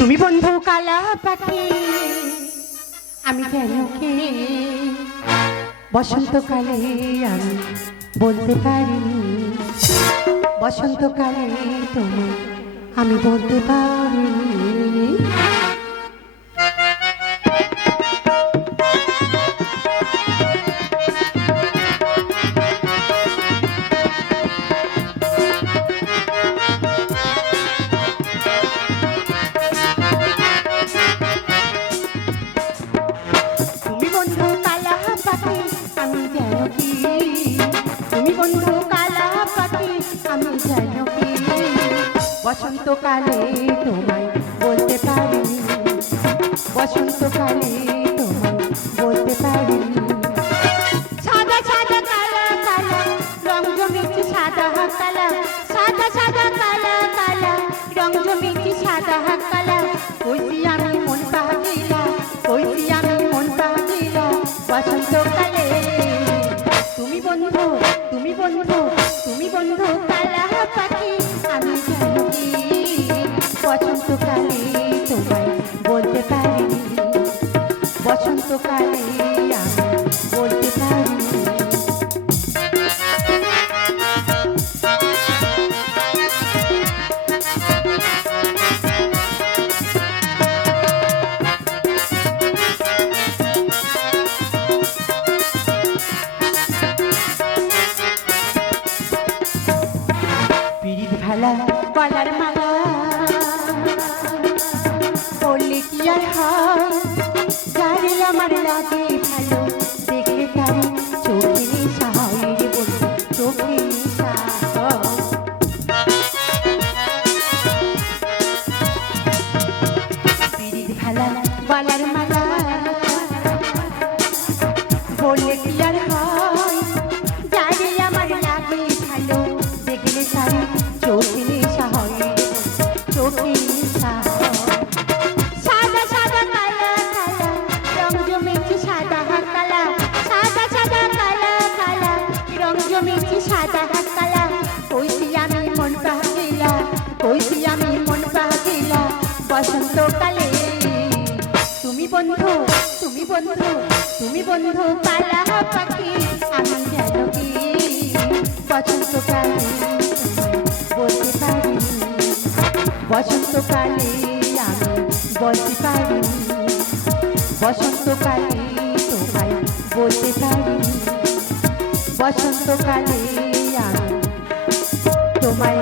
তুমি বন্ধু কালা পাখি আমি যেন কে বসন্তকালে আমি বলতে পারিনি বসন্তকালে তুমি আমি বলতে পারিনি বসন্তকালে তোমায় বলতে পারিনি বসন্তকালে তোমায় বলতে পারিনি সাদা সাদা কালা কালা রং জমেছে সাদা কালা সাদা সাদা কালা কালা রং জমেছে সাদা কালা কইছি আমি মন পাগিলা কইছি আমি মন পাগিলা বসন্তকালে তুমি বন্ধু তুমি বন্ধু তুমি বন্ধু কালা পাখি আমি জানি বসন্তকালে তোমায় বলতে পারিনি বসন্তকালে আমি বলতে পারিনি পিরিত ভালা গলার মালা বললে কি আর হয় যারে আমার লাগে ভালো দেখলে তারে চোখে নেশা হয় রে বলবো চোখে নেশা পিরিত ভালা গলার মালা বললে কি আর হয় যারে আমার লাগে ভালো দেখলে তারে চোখে নেশা হয় চোখে নেশা সাদা সাদা কালা কালা রং জমেছে সাদা কালা সাদা সাদা কালা কালা রং জমেছে সাদা কালা কইছি আমি মন পাগিলা কইছি আমি মন পাগিলা বসন্তকালে তুমি বন্ধু তুমি বন্ধু তুমি বন্ধু কালা পাখি আমি যেন কি বসন্তকালে বলতে পারিনি বসন্তকালে আমি বলতে পারিনি বসন্তকালে তোমায় বলতে পারিনি বসন্তকালে আমি তোমায়